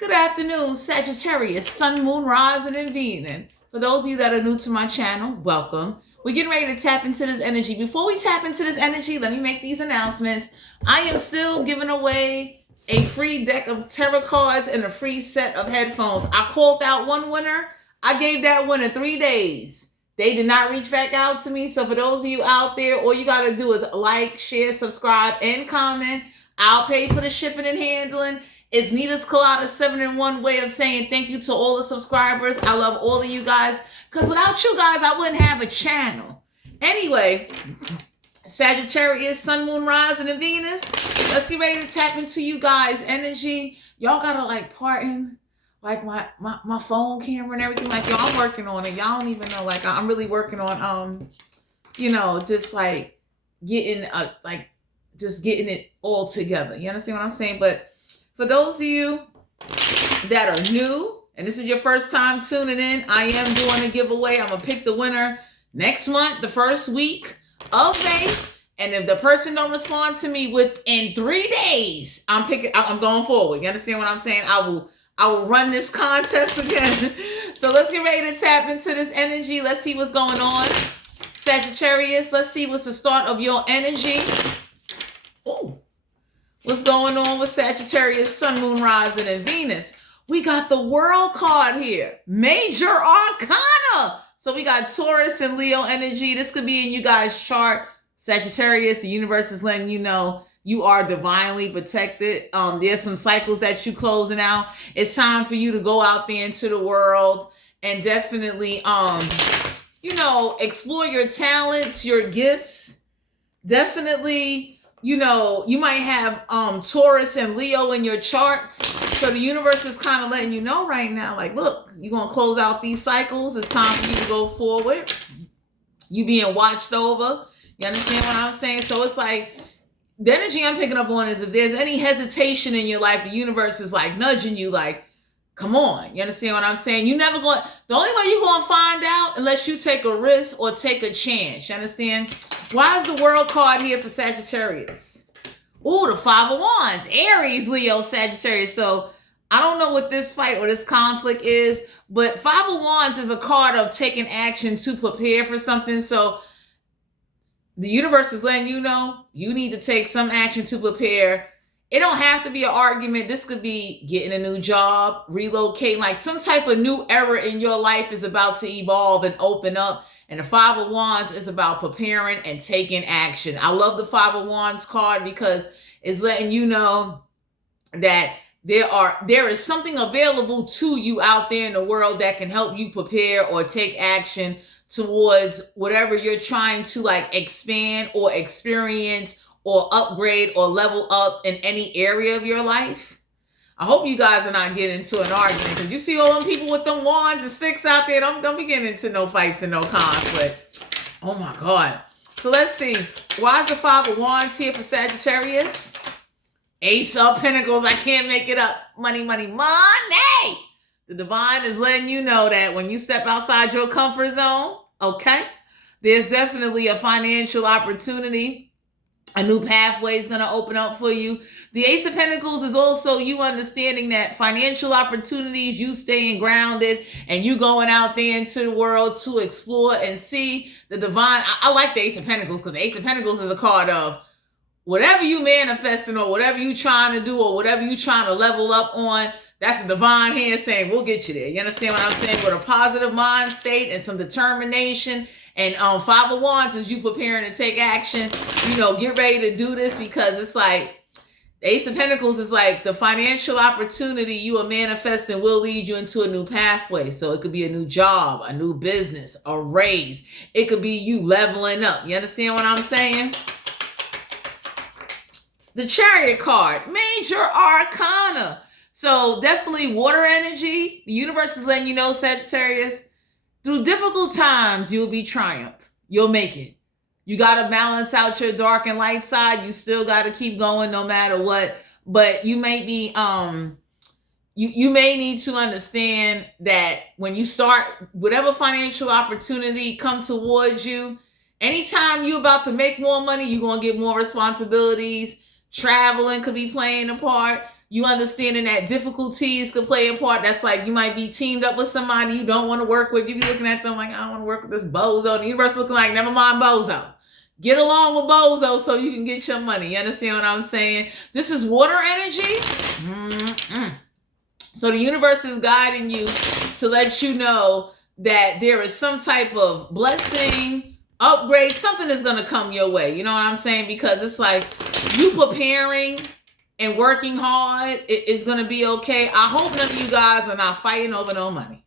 Good afternoon, Sagittarius, Sun, Moon, Rising, and Venus. For those of you that are new to my channel, welcome. We're getting ready to tap into this energy. Before we tap into this energy, let me make these announcements. I am still giving away a free deck of tarot cards and a free set of headphones. I called out one winner. I gave that winner 3 days. They did not reach back out to me. So for those of you out there, all you got to do is like, share, subscribe, and comment. I'll pay for the shipping and handling. It's Nita's Colada 7-in-1 way of saying thank you to all the subscribers. I love all of you guys. Because without you guys, I wouldn't have a channel. Anyway, Sagittarius, Sun, Moon, Rising, and Venus. Let's get ready to tap into you guys' energy. Y'all gotta like pardon like my phone camera and everything. Like, y'all, I'm working on it. Y'all don't even know. Like, I'm really working on just like getting just getting it all together. You understand what I'm saying? But for those of you that are new, and this is your first time tuning in, I am doing a giveaway. I'm going to pick the winner next month, the first week of May. And if the person don't respond to me within 3 days, I'm going forward. You understand what I'm saying? I will run this contest again. So let's get ready to tap into this energy. Let's see what's going on. Sagittarius, let's see what's the start of your energy. Oh. What's going on with Sagittarius, Sun, Moon, Rising, and Venus? We got the World card here. Major Arcana. So we got Taurus and Leo energy. This could be in you guys' chart. Sagittarius, the universe is letting you know you are divinely protected. There's some cycles that you closing out. It's time for you to go out there into the world and definitely, explore your talents, your gifts. Definitely, you might have Taurus and Leo in your charts. So the universe is kind of letting you know right now, like, look, you're going to close out these cycles. It's time for you to go forward. You being watched over. You understand what I'm saying? So it's like, the energy I'm picking up on is if there's any hesitation in your life, the universe is like nudging you like, come on. You understand what I'm saying? The only way you're going to find out unless you take a risk or take a chance. You understand? Why is the World card here for Sagittarius? Ooh, the Five of Wands. Aries, Leo, Sagittarius. So I don't know what this fight or this conflict is, but Five of Wands is a card of taking action to prepare for something. So the universe is letting you know you need to take some action to prepare. It don't have to be an argument. This could be getting a new job, relocating, like some type of new era in your life is about to evolve and open up. And the Five of Wands is about preparing and taking action. I love the Five of Wands card because it's letting you know that there is something available to you out there in the world that can help you prepare or take action towards whatever you're trying to like expand or experience or upgrade or level up in any area of your life. I hope you guys are not getting into an argument, because you see all them people with them wands and sticks out there. Don't be getting into no fights and no conflict. Oh my God. So let's see. Why is the Five of Wands here for Sagittarius? Ace of Pentacles. I can't make it up. Money, money, money. The divine is letting you know that when you step outside your comfort zone, okay, there's definitely a financial opportunity. A new pathway is going to open up for you. The Ace of Pentacles is also you understanding that financial opportunities, you staying grounded and you going out there into the world to explore and see the divine. I like the Ace of Pentacles because the Ace of Pentacles is a card of whatever you manifesting or whatever you trying to do or whatever you trying to level up on. That's a divine hand saying, we'll get you there. You understand what I'm saying? With a positive mind state and some determination. And Five of Wands is you preparing to take action. Get ready to do this, because it's like Ace of Pentacles is like the financial opportunity you are manifesting will lead you into a new pathway. So it could be a new job, a new business, a raise. It could be you leveling up. You understand what I'm saying? The Chariot card, Major Arcana. So definitely water energy. The universe is letting you know, Sagittarius, through difficult times, you'll be triumph. You'll make it. You got to balance out your dark and light side. You still got to keep going no matter what. But you may be, you may need to understand that when you start, whatever financial opportunity come towards you, anytime you're about to make more money, you're going to get more responsibilities. Traveling could be playing a part. You understanding that difficulties could play a part. That's like you might be teamed up with somebody you don't want to work with. You be looking at them like, I don't want to work with this bozo. And the universe looking like, never mind bozo. Get along with bozo so you can get your money. You understand what I'm saying? This is water energy. So the universe is guiding you to let you know that there is some type of blessing, upgrade, something that's going to come your way. You know what I'm saying? Because it's like you preparing and working hard is going to be okay. I hope none of you guys are not fighting over no money.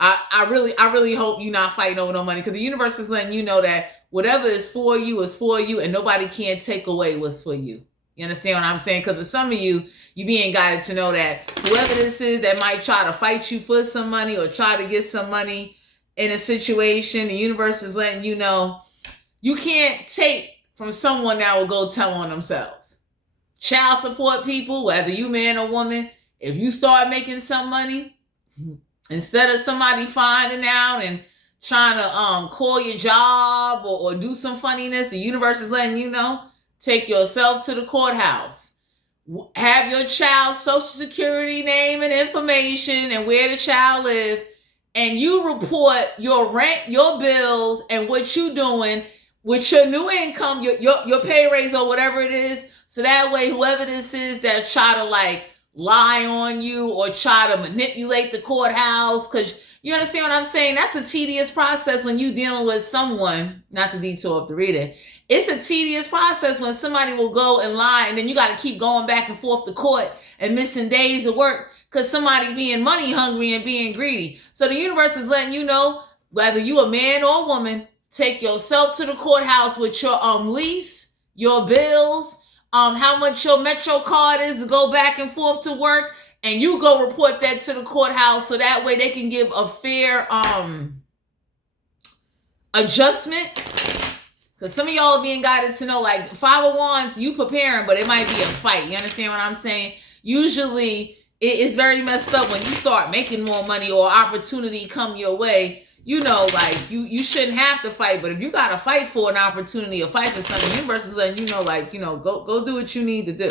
I really hope you're not fighting over no money, because the universe is letting you know that whatever is for you, and nobody can take away what's for you. You understand what I'm saying? Because for some of you, you being guided to know that whoever this is that might try to fight you for some money or try to get some money in a situation, the universe is letting you know you can't take from someone that will go tell on themselves. Child support people, whether you man or woman, if you start making some money, instead of somebody finding out and trying to call your job or do some funniness, the universe is letting you know, take yourself to the courthouse. Have your child's social security name and information and where the child lives, and you report your rent, your bills, and what you doing with your new income, your pay raise or whatever it is. So that way, whoever this is that try to like lie on you or try to manipulate the courthouse, because you understand what I'm saying? That's a tedious process when you dealing with someone, not to detour off the reading. It's a tedious process when somebody will go and lie, and then you got to keep going back and forth to court and missing days of work because somebody being money hungry and being greedy. So the universe is letting you know, whether you a man or a woman, take yourself to the courthouse with your lease, your bills, how much your Metro card is to go back and forth to work, and you go report that to the courthouse so that way they can give a fair adjustment. Because some of y'all are being guided to know, like, 5 of Wands, you preparing, but it might be a fight. You understand what I'm saying? Usually, it's very messed up when you start making more money or opportunity come your way. You know, like, you shouldn't have to fight. But if you got to fight for an opportunity or fight for something, the universe is letting you know, like, you know, go do what you need to do.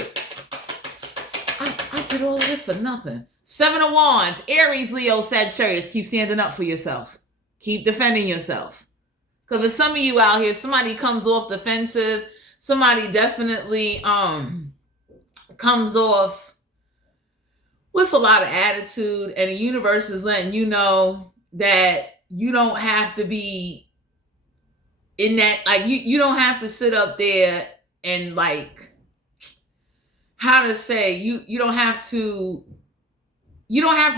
I did all of this for nothing. 7 of Wands, Aries, Leo, Sagittarius. Keep standing up for yourself. Keep defending yourself. Because for some of you out here, somebody comes off defensive. Somebody definitely comes off with a lot of attitude. And the universe is letting you know that you don't have to be in that, like, you don't have to sit up there and, like, how to say, you don't have to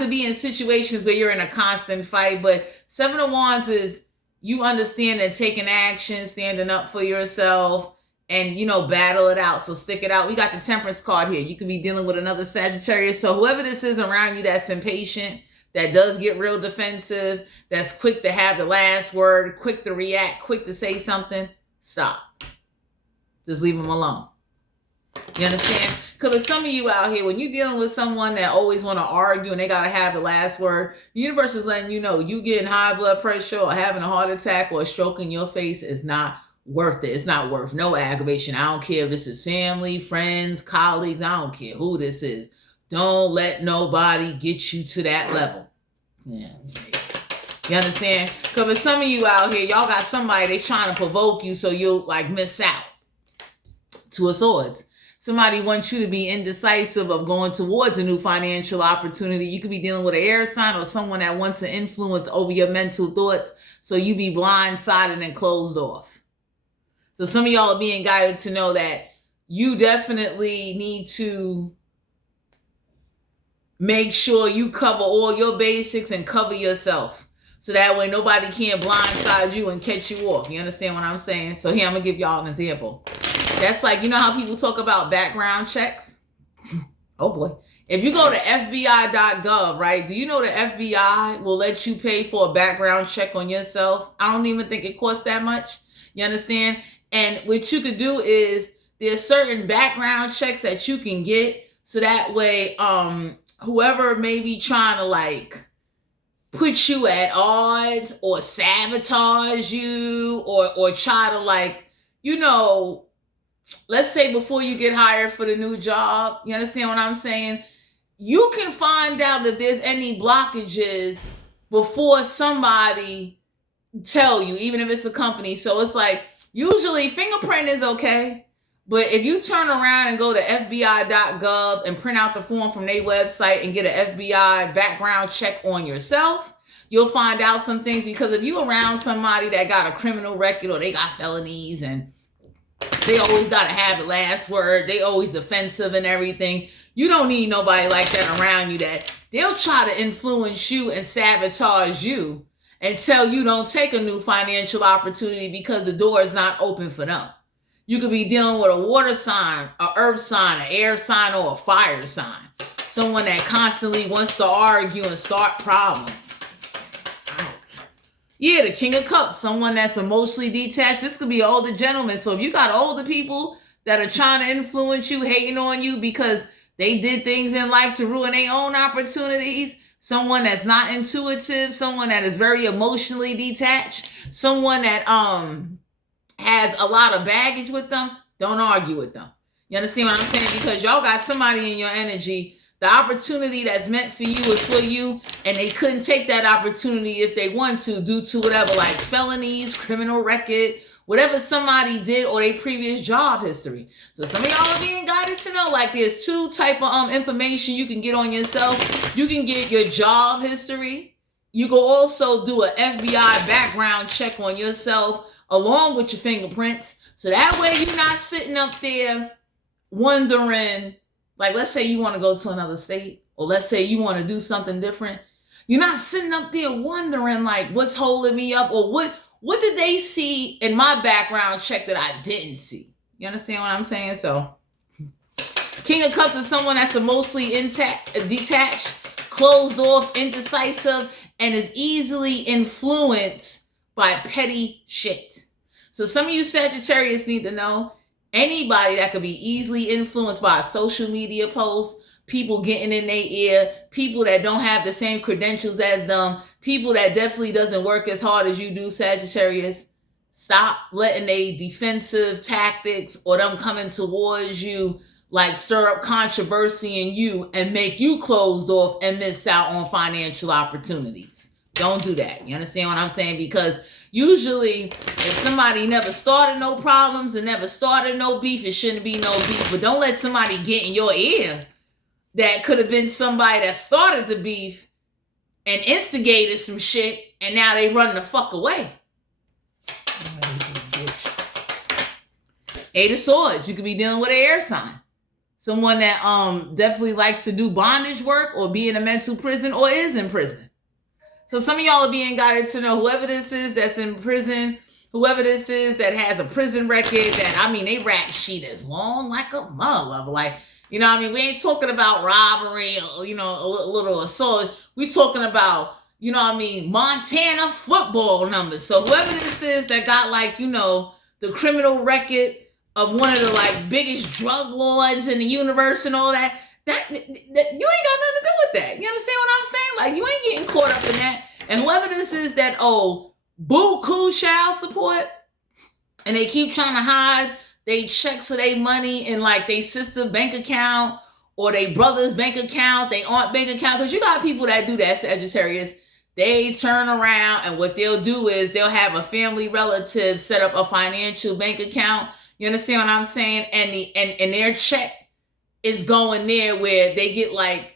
be in situations where you're in a constant fight. But 7 of Wands is you understand that taking action, standing up for yourself, and, you know, battle it out. So stick it out. We got the Temperance card here. You could be dealing with another Sagittarius. So whoever this is around you that's impatient, that does get real defensive, that's quick to have the last word, quick to react, quick to say something, stop. Just leave them alone. You understand? Because for some of you out here, when you're dealing with someone that always want to argue and they got to have the last word, the universe is letting you know you getting high blood pressure or having a heart attack or a stroke in your face is not worth it. It's not worth no aggravation. I don't care if this is family, friends, colleagues. I don't care who this is. Don't let nobody get you to that level. Yeah. You understand? Because for some of you out here, y'all got somebody, they trying to provoke you so you'll, like, miss out. 2 of Swords. Somebody wants you to be indecisive of going towards a new financial opportunity. You could be dealing with an air sign or someone that wants to influence over your mental thoughts, so you be blindsided and closed off. So some of y'all are being guided to know that you definitely need to make sure you cover all your basics and cover yourself. So that way nobody can blindside you and catch you off. You understand what I'm saying? So here, I'm going to give y'all an example. That's like, you know how people talk about background checks? Oh boy. If you go to FBI.gov, right? Do you know the FBI will let you pay for a background check on yourself? I don't even think it costs that much. You understand? And what you could do is there's certain background checks that you can get. So that way, whoever may be trying to, like, put you at odds or sabotage you or try to, like, you know, let's say before you get hired for the new job, you understand what I'm saying? you can find out if there's any blockages before somebody tell you, even if it's a company. So it's like, usually fingerprint is okay. But if you turn around and go to FBI.gov and print out the form from their website and get an FBI background check on yourself, you'll find out some things. Because if you around somebody that got a criminal record or they got felonies and they always got to have the last word, they always defensive and everything, you don't need nobody like that around you that they'll try to influence you and sabotage you and tell you don't take a new financial opportunity because the door is not open for them. You could be dealing with a water sign, an earth sign, an air sign, or a fire sign. Someone that constantly wants to argue and start problems. Yeah, the King of Cups, someone that's emotionally detached. This could be an older gentleman. So if you got older people that are trying to influence you, hating on you because they did things in life to ruin their own opportunities, someone that's not intuitive, someone that is very emotionally detached, someone that has a lot of baggage with them, don't argue with them. You understand what I'm saying? Because y'all got somebody in your energy. The opportunity that's meant for you is for you, and they couldn't take that opportunity if they want to due to whatever, like felonies, criminal record, whatever somebody did, or their previous job history. So some of y'all are being guided to know, like, there's two type of information you can get on yourself. You can get your job history. You can also do an FBI background check on yourself along with your fingerprints. So that way you're not sitting up there wondering, like, let's say you want to go to another state, or let's say you want to do something different. You're not sitting up there wondering, like, what's holding me up, or what did they see in my background check that I didn't see? You understand what I'm saying? So King of Cups is someone that's mostly detached, closed off, indecisive, and is easily influenced by petty shit. So some of you Sagittarius need to know, anybody that could be easily influenced by a social media post, people getting in their ear, people that don't have the same credentials as them, people that definitely doesn't work as hard as you do, Sagittarius. Stop letting they defensive tactics or them coming towards you like stir up controversy in you and make you closed off and miss out on financial opportunities. Don't do that. You understand what I'm saying? Because usually if somebody never started no problems and never started no beef, it shouldn't be no beef. But don't let somebody get in your ear that could have been somebody that started the beef and instigated some shit, and now they run the fuck away. Eight of Swords. You could be dealing with an air sign. Someone that definitely likes to do bondage work or be in a mental prison or is in prison. So some of y'all are being guided to know whoever this is that's in prison, whoever this is that has a prison record, that, I mean, they rap sheet is long like a mother. Like, you know what I mean? We ain't talking about robbery or, you know, a little assault. We talking about, you know what I mean, Montana football numbers. So whoever this is that got, like, you know, the criminal record of one of the, like, biggest drug lords in the universe and all that, that you ain't got nothing to do with that. You understand what I'm saying? Like, you ain't getting caught up in that. And whoever this is that, buku child support, and they keep trying to hide they checks or they money in, like, they sister bank account or they brother's bank account, they aunt bank account, because you got people that do that, Sagittarius. They turn around and what they'll do is they'll have a family relative set up a financial bank account. You understand what I'm saying? And their check is going there where they get, like,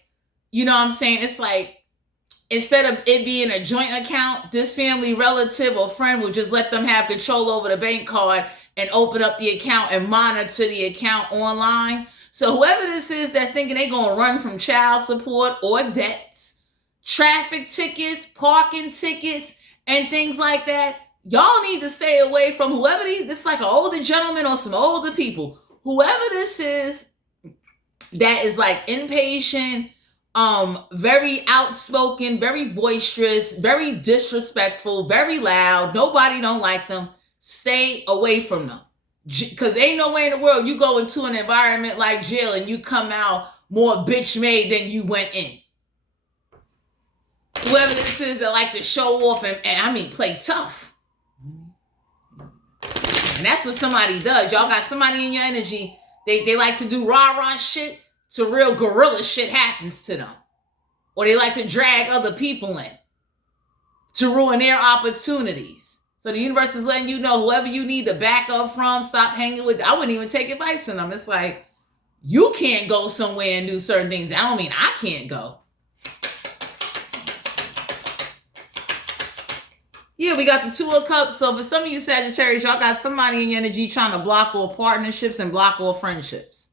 you know what I'm saying? It's like, instead of it being a joint account, this family relative or friend will just let them have control over the bank card and open up the account and monitor the account online. So whoever this is that thinking they're going to run from child support or debts, traffic tickets, parking tickets, and things like that, y'all need to stay away from whoever these, it's like an older gentleman or some older people. Whoever this is that is like impatient, very outspoken, very boisterous, very disrespectful, very loud, nobody don't like them, stay away from them. Because ain't no way in the world you go into an environment like jail and you come out more bitch made than you went in. Whoever this is that like to show off and I mean play tough. And that's what somebody does. Y'all got somebody in your energy. They like to do rah-rah shit to real gorilla shit happens to them. Or they like to drag other people in to ruin their opportunities. So the universe is letting you know, whoever you need to back up from, stop hanging with. I wouldn't even take advice from them. It's like, you can't go somewhere and do certain things. That don't mean I can't go. Yeah, we got the Two of Cups. So for some of you Sagittarius, y'all got somebody in your energy trying to block all partnerships and block all friendships.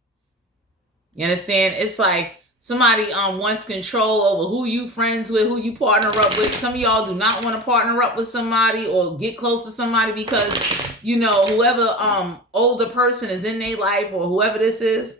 You understand? It's like somebody wants control over who you friends with, who you partner up with. Some of y'all do not want to partner up with somebody or get close to somebody because, you know, whoever older person is in their life or whoever this is,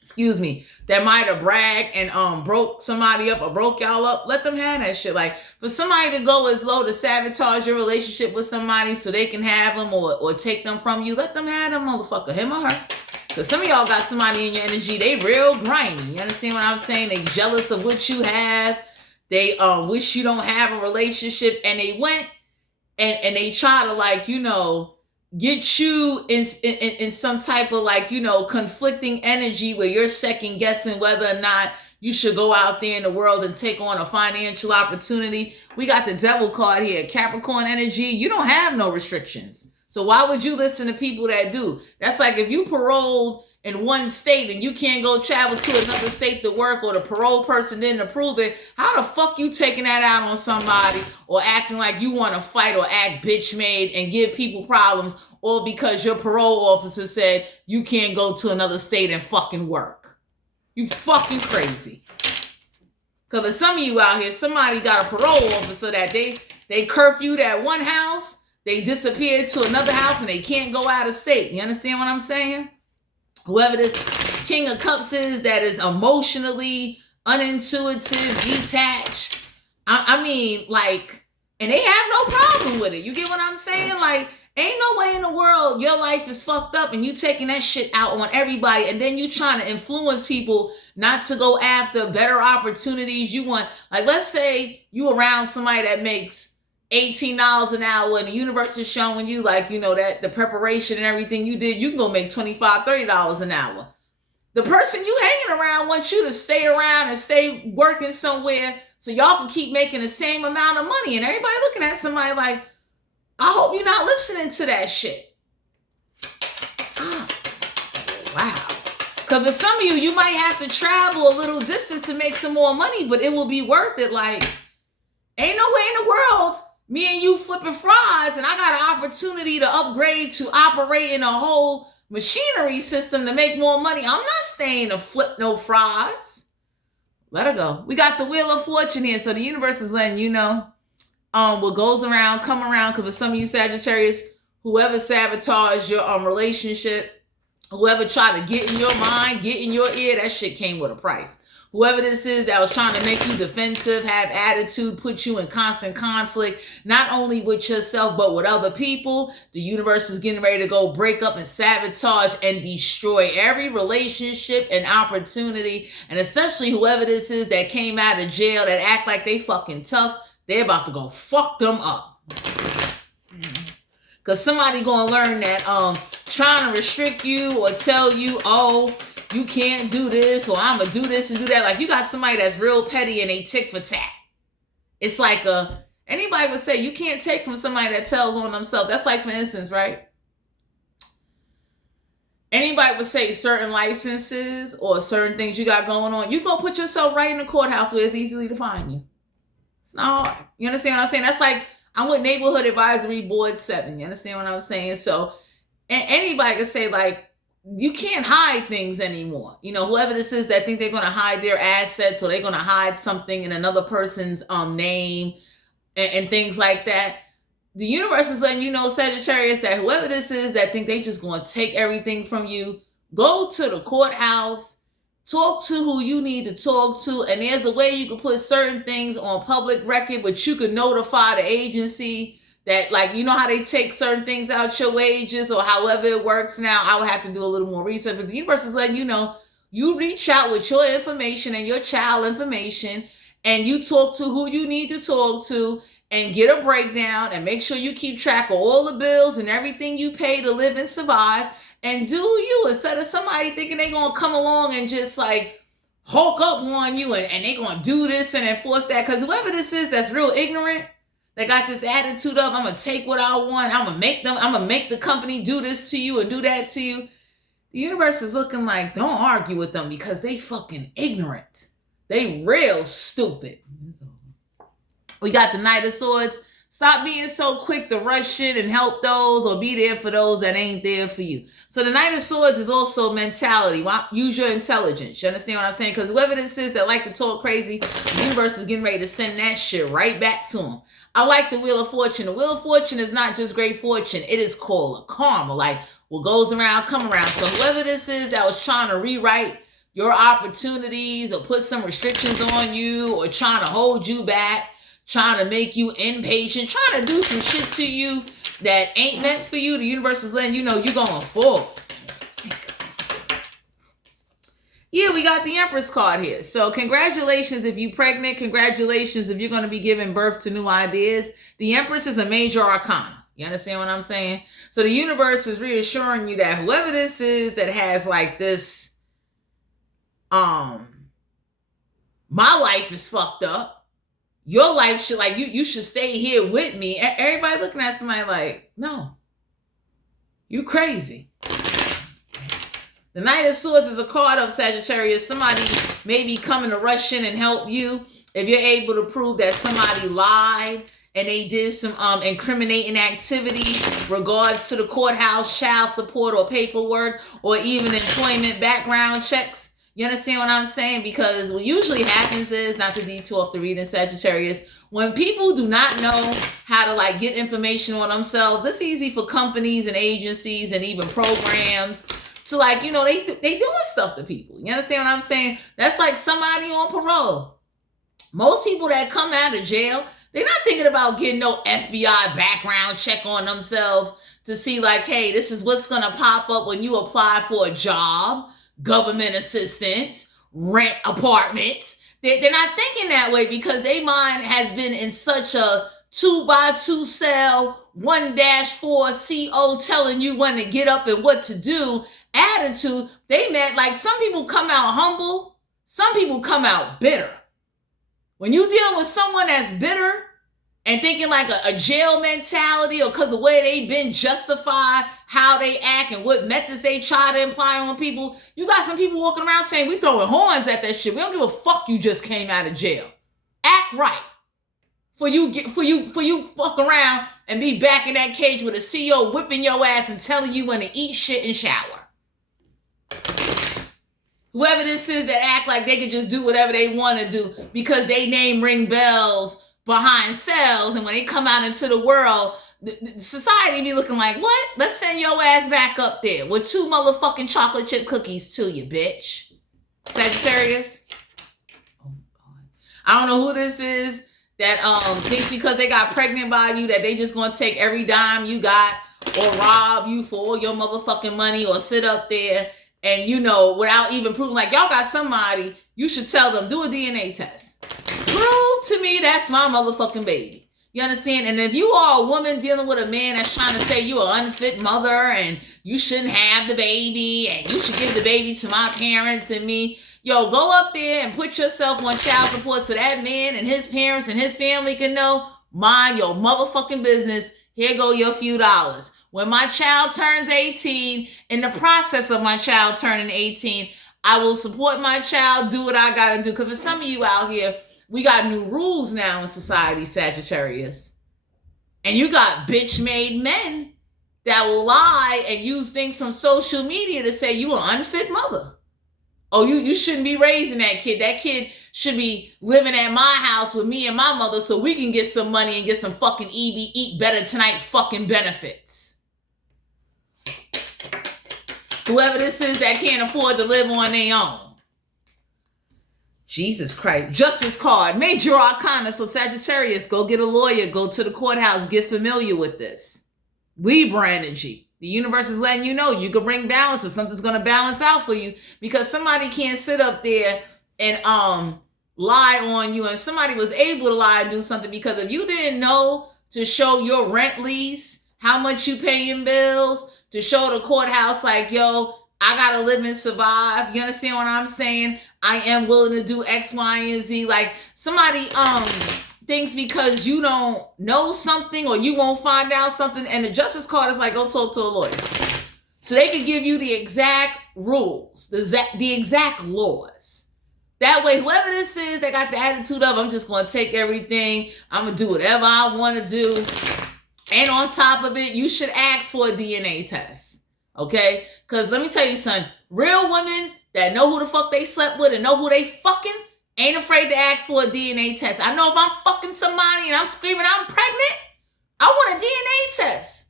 excuse me, that might have bragged and broke somebody up or broke y'all up, let them have that shit. Like, for somebody to go as low to sabotage your relationship with somebody so they can have them or take them from you, let them have them, motherfucker, him or her. Because some of y'all got somebody in your energy, they real grimy. You understand what I'm saying? They jealous of what you have. They wish you don't have a relationship. And they went and they try to, like, you know, get you in some type of, like, you know, conflicting energy where you're second guessing whether or not you should go out there in the world and take on a financial opportunity. We got the Devil card here, Capricorn energy. You don't have no restrictions. So why would you listen to people that do? That's like if you paroled in one state and you can't go travel to another state to work, or the parole person didn't approve it, how the fuck you taking that out on somebody or acting like you want to fight or act bitch made and give people problems, all because your parole officer said you can't go to another state and fucking work? You fucking crazy. Because for some of you out here, somebody got a parole officer that they curfewed at one house, they disappeared to another house, and they can't go out of state. You understand what I'm saying? Whoever this King of Cups is that is emotionally unintuitive, detached. I mean, like, and they have no problem with it. You get what I'm saying? Like, ain't no way in the world your life is fucked up and you taking that shit out on everybody, and then you trying to influence people not to go after better opportunities. You want, like, let's say you around somebody that makes $18 an hour and the universe is showing you, like, you know, that the preparation and everything you did, you can go make $25, $30 an hour. The person you hanging around wants you to stay around and stay working somewhere so y'all can keep making the same amount of money. And everybody looking at somebody like, I hope you're not listening to that shit. Wow. Because for some of you, you might have to travel a little distance to make some more money, but it will be worth it. Like, ain't no way in the world me and you flipping fries and I got an opportunity to upgrade to operate in a whole machinery system to make more money. I'm not staying to flip no fries. Let her go. We got the Wheel of Fortune here. So the universe is letting you know what goes around, come around. Because for some of you Sagittarius, whoever sabotaged your relationship, whoever tried to get in your mind, get in your ear, that shit came with a price. Whoever this is that was trying to make you defensive, have attitude, put you in constant conflict, not only with yourself, but with other people, the universe is getting ready to go break up and sabotage and destroy every relationship and opportunity. And especially whoever this is that came out of jail that act like they fucking tough, they're about to go fuck them up. Because somebody gonna learn that trying to restrict you or tell you, oh, you can't do this, or I'm gonna do this and do that. Like, you got somebody that's real petty and they tick for tat. It's like anybody would say you can't take from somebody that tells on themselves. That's like, for instance, right? Anybody would say certain licenses or certain things you got going on, you go put yourself right in the courthouse where it's easily to find you. It's not hard. You understand what I'm saying? That's like, I'm with Neighborhood Advisory Board 7. You understand what I'm saying? So anybody could say, like, you can't hide things anymore. You know, whoever this is that think they're going to hide their assets or they're going to hide something in another person's name and things like that. The universe is letting you know, Sagittarius, that whoever this is that think they just going to take everything from you, go to the courthouse, talk to who you need to talk to. And there's a way you can put certain things on public record, but you can notify the agency that, like, you know how they take certain things out your wages or however it works now. I would have to do a little more research, but the universe is letting you know, you reach out with your information and your child information and you talk to who you need to talk to and get a breakdown and make sure you keep track of all the bills and everything you pay to live and survive. and do you, instead of somebody thinking they gonna come along and just like hulk up on you and they gonna do this and enforce that. Because whoever this is that's real ignorant, they got this attitude of, I'm gonna take what I want, I'm gonna make the company do this to you and do that to you. The universe is looking like, don't argue with them because they fucking ignorant. They real stupid. We got the Knight of Swords. Stop being so quick to rush in and help those or be there for those that ain't there for you. So the Knight of Swords is also mentality. Use your intelligence. You understand what I'm saying? Because whoever this is that like to talk crazy, the universe is getting ready to send that shit right back to them. I like the Wheel of Fortune. The Wheel of Fortune is not just great fortune. It is called a karma. Like what goes around, come around. So whoever this is that was trying to rewrite your opportunities or put some restrictions on you or trying to hold you back, trying to make you impatient, trying to do some shit to you that ain't meant for you, the universe is letting you know you're going forward. Yeah, we got the Empress card here. So congratulations if you're pregnant. Congratulations if you're going to be giving birth to new ideas. The Empress is a major arcana. You understand what I'm saying? So the universe is reassuring you that whoever this is that has like this, my life is fucked up. Your life should, like, you should stay here with me. Everybody looking at somebody like, no, you crazy. The Knight of Swords is a card of Sagittarius. Somebody may be coming to rush in and help you. If you're able to prove that somebody lied and they did some incriminating activity regards to the courthouse, child support or paperwork, or even employment background checks. You understand what I'm saying? Because what usually happens is, not to detour off the reading, Sagittarius, when people do not know how to like get information on themselves, it's easy for companies and agencies and even programs to like, you know, they doing stuff to people. You understand what I'm saying? That's like somebody on parole. Most people that come out of jail, they're not thinking about getting no FBI background check on themselves to see like, hey, this is what's going to pop up when you apply for a job. Government assistance, rent apartments. They're not thinking that way because their mind has been in such a 2x2 cell, 1-4 CO telling you when to get up and what to do attitude. They meant like some people come out humble, some people come out bitter. When you deal with someone that's bitter and thinking like a jail mentality or because of the way they've been justified, how they act and what methods they try to imply on people, you got some people walking around saying, we throwing horns at that shit. We don't give a fuck you just came out of jail. Act right. For you fuck around and be back in that cage with a CEO whipping your ass and telling you when to eat shit and shower. Whoever this is that act like they can just do whatever they want to do because they name ring bells behind cells, and when they come out into the world, the society be looking like, what? Let's send your ass back up there with 2 motherfucking chocolate chip cookies to you, bitch. Sagittarius. Oh God. I don't know who this is that thinks because they got pregnant by you that they just gonna take every dime you got or rob you for all your motherfucking money or sit up there and, you know, without even proving like y'all got somebody, you should tell them, do a DNA test. Prove to me that's my motherfucking baby. You understand? And if you are a woman dealing with a man that's trying to say you an unfit mother and you shouldn't have the baby and you should give the baby to my parents and me, yo, go up there and put yourself on child support so that man and his parents and his family can know, mind your motherfucking business. Here go your few dollars. When my child turns 18, in the process of my child turning 18, I will support my child, do what I gotta do. Because for some of you out here, we got new rules now in society, Sagittarius. And you got bitch-made men that will lie and use things from social media to say you an unfit mother. Oh, you shouldn't be raising that kid. That kid should be living at my house with me and my mother so we can get some money and get some fucking eat better tonight fucking benefits. Whoever this is that can't afford to live on their own. Jesus Christ. Justice card. Major arcana. So Sagittarius, go get a lawyer. Go to the courthouse. Get familiar with this. Libra energy. The universe is letting you know you can bring balance or something's going to balance out for you because somebody can't sit up there and lie on you. And somebody was able to lie and do something because if you didn't know to show your rent lease, how much you pay in bills, to show the courthouse like, yo, I gotta live and survive. You understand what I'm saying? I am willing to do X, Y, and Z. Like somebody thinks because you don't know something or you won't find out something, and the justice card is like, go talk to a lawyer. So they can give you the exact rules, the exact laws. That way, whoever this is that got the attitude of, I'm just going to take everything, I'm going to do whatever I want to do. And on top of it, you should ask for a DNA test. Okay? Because let me tell you something, real women that know who the fuck they slept with and know who they fucking ain't afraid to ask for a DNA test. I know if I'm fucking somebody and I'm screaming I'm pregnant, I want a DNA test.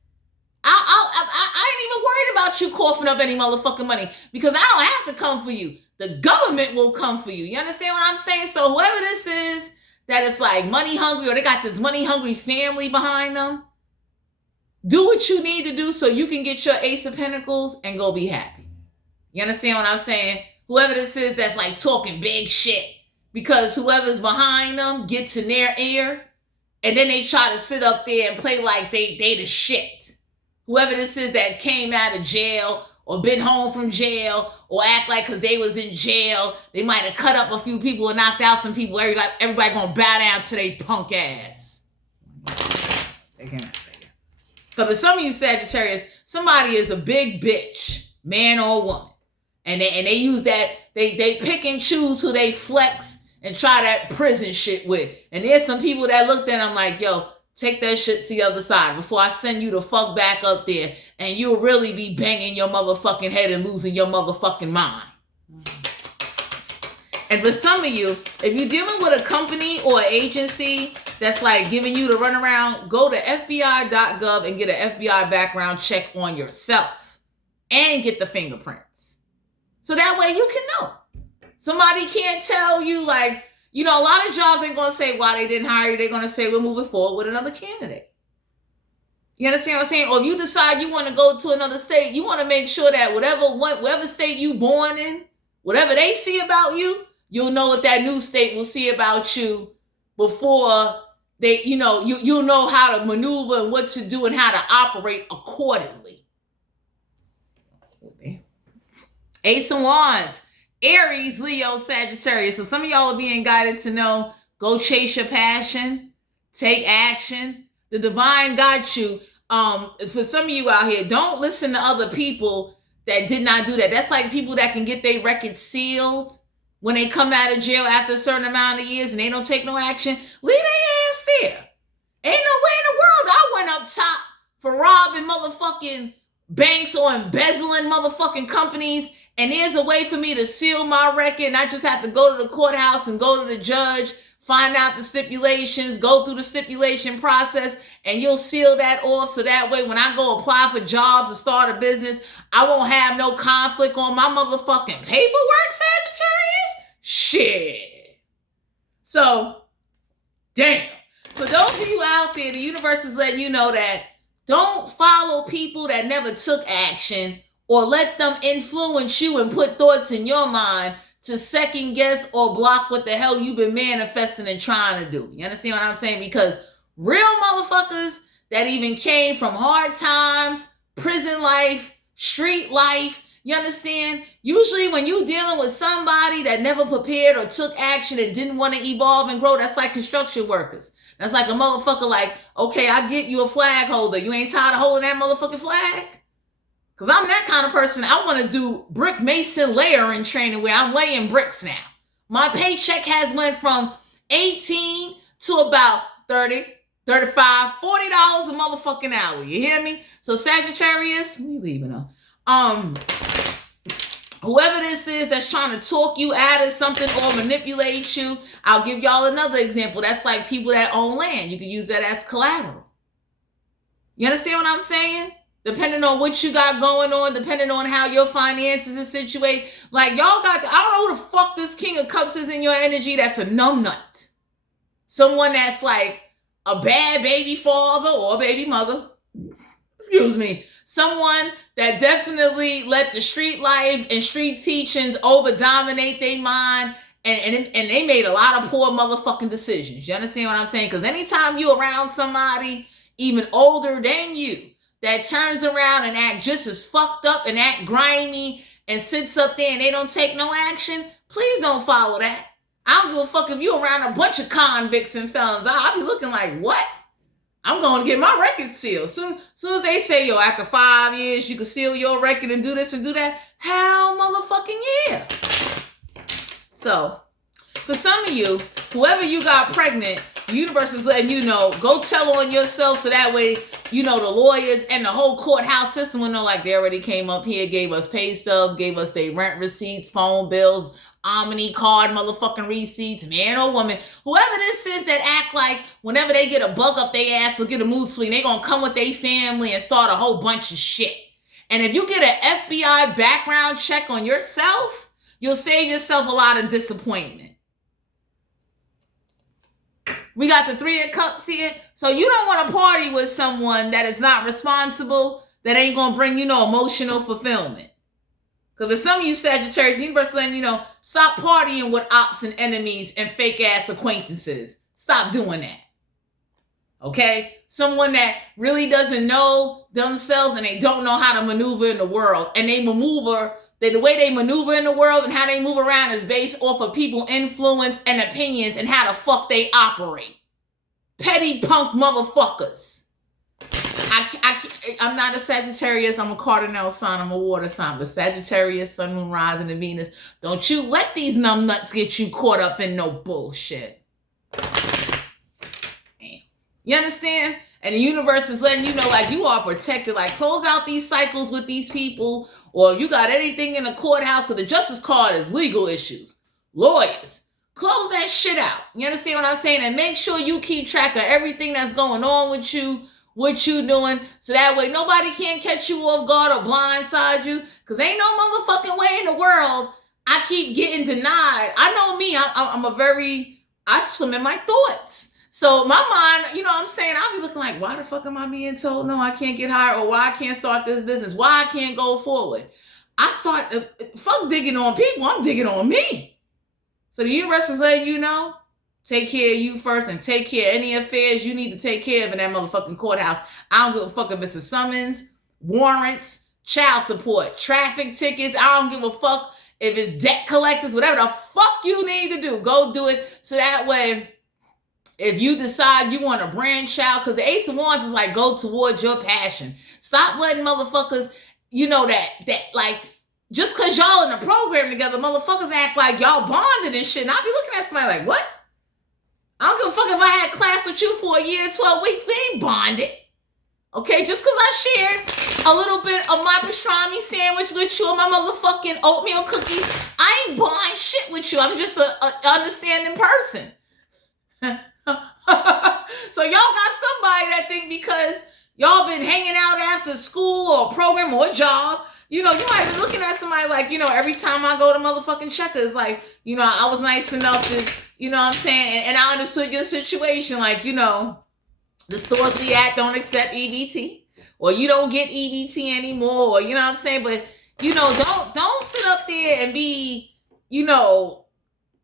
I ain't even worried about you coughing up any motherfucking money because I don't have to come for you. The government will come for you. You understand what I'm saying? So whoever this is that is like money hungry or they got this money hungry family behind them, do what you need to do so you can get your Ace of Pentacles and go be happy. You understand what I'm saying? Whoever this is that's like talking big shit because whoever's behind them gets in their ear and then they try to sit up there and play like they the shit. Whoever this is that came out of jail or been home from jail or act like because they was in jail, they might have cut up a few people and knocked out some people. Everybody gonna bow down to their punk ass. So for some of you Sagittarius, somebody is a big bitch, man or woman. And they use that, they pick and choose who they flex and try that prison shit with. And there's some people that looked at them like, yo, take that shit to the other side before I send you the fuck back up there and you'll really be banging your motherfucking head and losing your motherfucking mind. And for some of you, if you're dealing with a company or an agency that's like giving you the runaround, go to FBI.gov and get an FBI background check on yourself and get the fingerprints. So that way you can know. Somebody can't tell you like, you know, a lot of jobs ain't going to say why they didn't hire you. They're going to say we're moving forward with another candidate. You understand what I'm saying? Or if you decide you want to go to another state, you want to make sure that whatever state you born in, whatever they see about you, you'll know what that new state will see about you before they, you know, you'll know how to maneuver and what to do and how to operate accordingly. Ace of Wands. Aries, Leo, Sagittarius. So some of y'all are being guided to know, go chase your passion, take action. The divine got you. For some of you out here, don't listen to other people that did not do that. That's like people that can get their records sealed when they come out of jail after a certain amount of years and they don't take no action. Leave their ass there. Ain't no way in the world I went up top for robbing motherfucking banks or embezzling motherfucking companies. And there's a way for me to seal my record and I just have to go to the courthouse and go to the judge, find out the stipulations, go through the stipulation process, and you'll seal that off so that way when I go apply for jobs or start a business, I won't have no conflict on my motherfucking paperwork, Sagittarius? Shit. So, damn. For those of you out there, the universe is letting you know that don't follow people that never took action or let them influence you and put thoughts in your mind to second guess or block what the hell you've been manifesting and trying to do. You understand what I'm saying? Because real motherfuckers that even came from hard times, prison life, street life, you understand? Usually when you're dealing with somebody that never prepared or took action and didn't want to evolve and grow, that's like construction workers. That's like a motherfucker like, okay, I get you a flag holder. You ain't tired of holding that motherfucking flag? Because I'm that kind of person. I want to do brick mason layering training where I'm laying bricks now. My paycheck has went from 18 to about 30, 35, $40 a motherfucking hour. You hear me? So Sagittarius, let me leave it on. Whoever this is that's trying to talk you out of something or manipulate you, I'll give y'all another example. That's like people that own land. You can use that as collateral. You understand what I'm saying? Depending on what you got going on, depending on how your finances are situated. Like y'all got, I don't know who the fuck this King of Cups is in your energy. That's a numbnut. Someone that's like a bad baby father or baby mother. Excuse me. Someone that definitely let the street life and street teachings over dominate their mind. And they made a lot of poor motherfucking decisions. You understand what I'm saying? Because anytime you around somebody even older than you, that turns around and act just as fucked up and act grimy and sits up there and they don't take no action, please don't follow that. I don't give a fuck if you're around a bunch of convicts and felons. I'll be looking like, what? I'm going to get my record sealed. Soon as they say, yo, after 5 years, you can seal your record and do this and do that, hell motherfucking yeah. So, for some of you, whoever you got pregnant, the universe is letting you know, go tell on yourself so that way, the lawyers and the whole courthouse system will know, like, they already came up here, gave us pay stubs, gave us their rent receipts, phone bills, Omni card, motherfucking receipts, man or woman, whoever this is that act like whenever they get a bug up their ass or get a mood swing, they gonna come with their family and start a whole bunch of shit. And if you get an FBI background check on yourself, you'll save yourself a lot of disappointment. We got the 3 of Cups here. So you don't want to party with someone that is not responsible, that ain't gonna bring emotional fulfillment. Because for some of you Sagittarius, the universe is letting you know, stop partying with ops and enemies and fake ass acquaintances. Stop doing that. Okay? Someone that really doesn't know themselves and they don't know how to maneuver in the world. And they maneuver, the way they maneuver in the world and how they move around is based off of people's influence and opinions and how the fuck they operate. Petty punk motherfuckers. I'm not a Sagittarius. I'm a cardinal sign. I'm a water sign. But Sagittarius, Sun, Moon, Rising, and Venus. Don't you let these numbnuts get you caught up in no bullshit. You understand? And the universe is letting you know, like, you are protected. Like, close out these cycles with these people. Or if you got anything in the courthouse, because the justice card is legal issues. Lawyers. Close that shit out. You understand what I'm saying? And make sure you keep track of everything that's going on with you, what you doing, so that way nobody can catch you off guard or blindside you, because ain't no motherfucking way in the world I keep getting denied. I know me, I swim in my thoughts. So my mind, what I'm saying, I'll be looking like, why the fuck am I being told no, I can't get hired, or why I can't start this business, why I can't go forward. I start, fuck digging on people, I'm digging on me. So the universe is letting you know, take care of you first and take care of any affairs you need to take care of in that motherfucking courthouse. I don't give a fuck if it's a summons, warrants, child support, traffic tickets. I don't give a fuck if it's debt collectors, whatever the fuck you need to do. Go do it. So that way, if you decide you want to branch out, because the Ace of Wands is like, go towards your passion. Stop letting motherfuckers, that like, just because y'all in a program together, motherfuckers act like y'all bonded and shit. And I'll be looking at somebody like, what? I don't give a fuck if I had class with you for a year, 12 weeks. We ain't bonded. Okay, just because I shared a little bit of my pastrami sandwich with you and my motherfucking oatmeal cookies, I ain't buying shit with you. I'm just a understanding person. So y'all got somebody that think because y'all been hanging out after school or a program or a job, you might be looking at somebody like, every time I go to motherfucking Checkers, like, I was nice enough to, what I'm saying? And I understood your situation. Like, the stores we at don't accept EBT, or you don't get EBT anymore, or, what I'm saying? But, don't sit up there and be,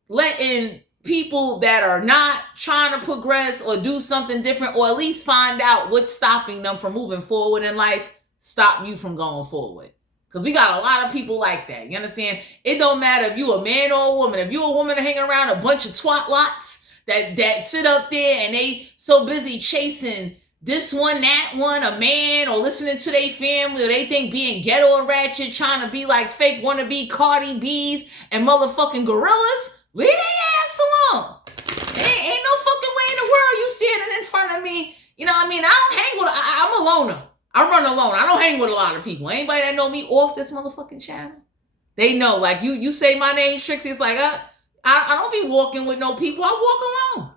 letting people that are not trying to progress or do something different, or at least find out what's stopping them from moving forward in life, stop you from going forward. Because we got a lot of people like that. You understand? It don't matter if you a man or a woman. If you a woman hanging around a bunch of twat lots that sit up there and they so busy chasing this one, that one, a man, or listening to their family, or they think being ghetto and ratchet, trying to be like fake wannabe Cardi B's and motherfucking gorillas, leave their ass alone. Ain't no fucking way in the world you standing in front of me. You know what I mean? I don't hang with, I'm a loner. I run alone. I don't hang with a lot of people. Anybody that know me off this motherfucking channel, they know. Like, you say my name, Trixie, it's like, I don't be walking with no people. I walk alone.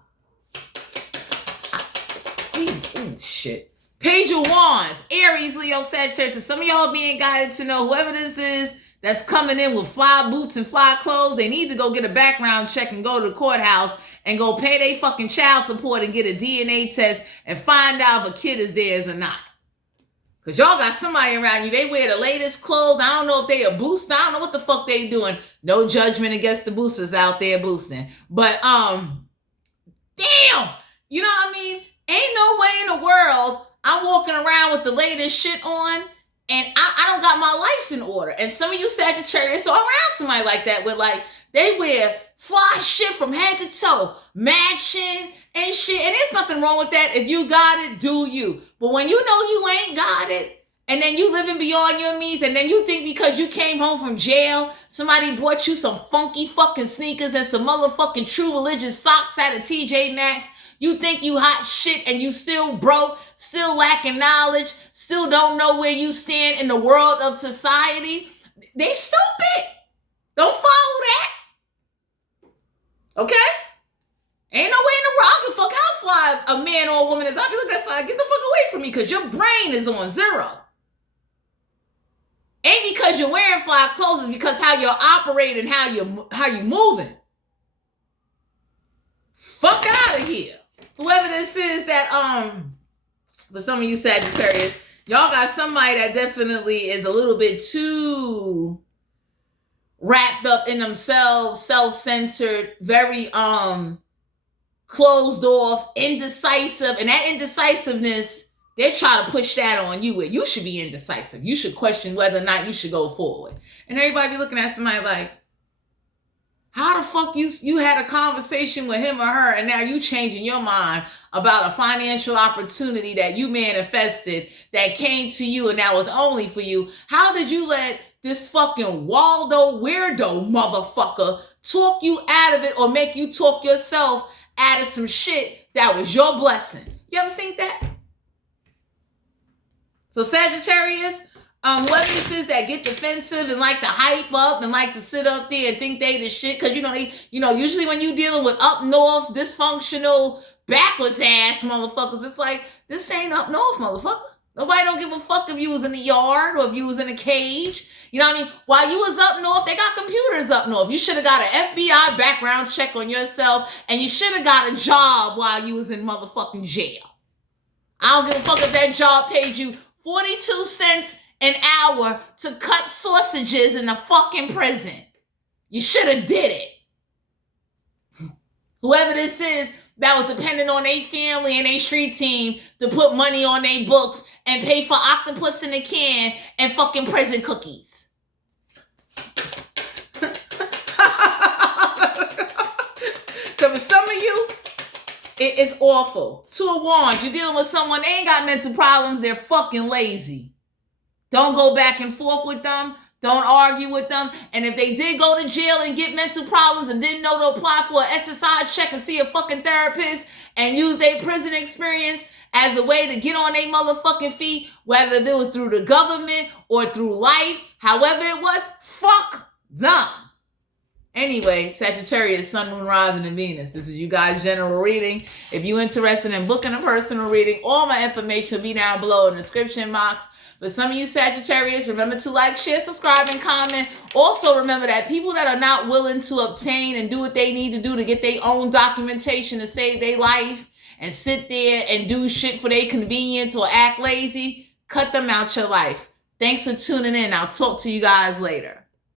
Shit. Page of Wands, Aries, Leo, Sagittarius. And some of y'all being guided to know whoever this is that's coming in with fly boots and fly clothes, they need to go get a background check and go to the courthouse and go pay their fucking child support and get a DNA test and find out if a kid is theirs or not. Because y'all got somebody around you, they wear the latest clothes. I don't know if they a booster. I don't know what the fuck they doing. No judgment against the boosters out there boosting. But, damn! You know what I mean? Ain't no way in the world I'm walking around with the latest shit on, and I don't got my life in order. And some of you Sagittarius are around somebody like that, where like they wear fly shit from head to toe, matching and shit. And there's nothing wrong with that. If you got it, do you. But when you know you ain't got it, and then you living beyond your means, and then you think because you came home from jail, somebody bought you some funky fucking sneakers and some motherfucking True Religious socks out of TJ Maxx, you think you hot shit and you still broke, still lacking knowledge, still don't know where you stand in the world of society. They stupid. Don't follow that. Okay? Ain't no way in the world I can fuck how fly a man or a woman is. I'll be looking at somebody, get the fuck away from me, because your brain is on zero. Ain't because you're wearing fly clothes, it's because how you're operating, how you moving. Fuck out of here. Whoever this is that, for some of you Sagittarius, y'all got somebody that definitely is a little bit too wrapped up in themselves, self-centered, very closed off, indecisive. And that indecisiveness, they try to push that on you. Where you should be indecisive. You should question whether or not you should go forward. And everybody be looking at somebody like, how the fuck you had a conversation with him or her, and now you changing your mind about a financial opportunity that you manifested that came to you and that was only for you? How did you let this fucking Waldo weirdo motherfucker talk you out of it, or make you talk yourself out of some shit that was your blessing? You ever seen that? So Sagittarius, whoever this is that get defensive and like to hype up and like to sit up there and think they the shit, because usually when you dealing with up north, dysfunctional, backwards ass motherfuckers, it's like, this ain't up north, motherfucker. Nobody don't give a fuck if you was in the yard or if you was in a cage. You know what I mean? While you was up north, they got computers up north. You should have got an FBI background check on yourself, and you should have got a job while you was in motherfucking jail. I don't give a fuck if that job paid you 42 cents an hour to cut sausages in a fucking prison. You should have did it. Whoever this is that was dependent on their family and their street team to put money on their books and pay for octopus in a can and fucking prison cookies. So for some of you, it's awful. Two of Wands, you're dealing with someone, they ain't got mental problems, they're fucking lazy. Don't go back and forth with them. Don't argue with them. And if they did go to jail and get mental problems and didn't know to apply for an SSI check and see a fucking therapist and use their prison experience as a way to get on their motherfucking feet, whether it was through the government or through life, however it was, fuck them. Anyway, Sagittarius, Sun, Moon, Rising, and Venus. This is you guys' general reading. If you're interested in booking a personal reading, all my information will be down below in the description box. But some of you Sagittarius, remember to like, share, subscribe, and comment. Also remember that people that are not willing to obtain and do what they need to do to get their own documentation to save their life and sit there and do shit for their convenience or act lazy, cut them out your life. Thanks for tuning in. I'll talk to you guys later.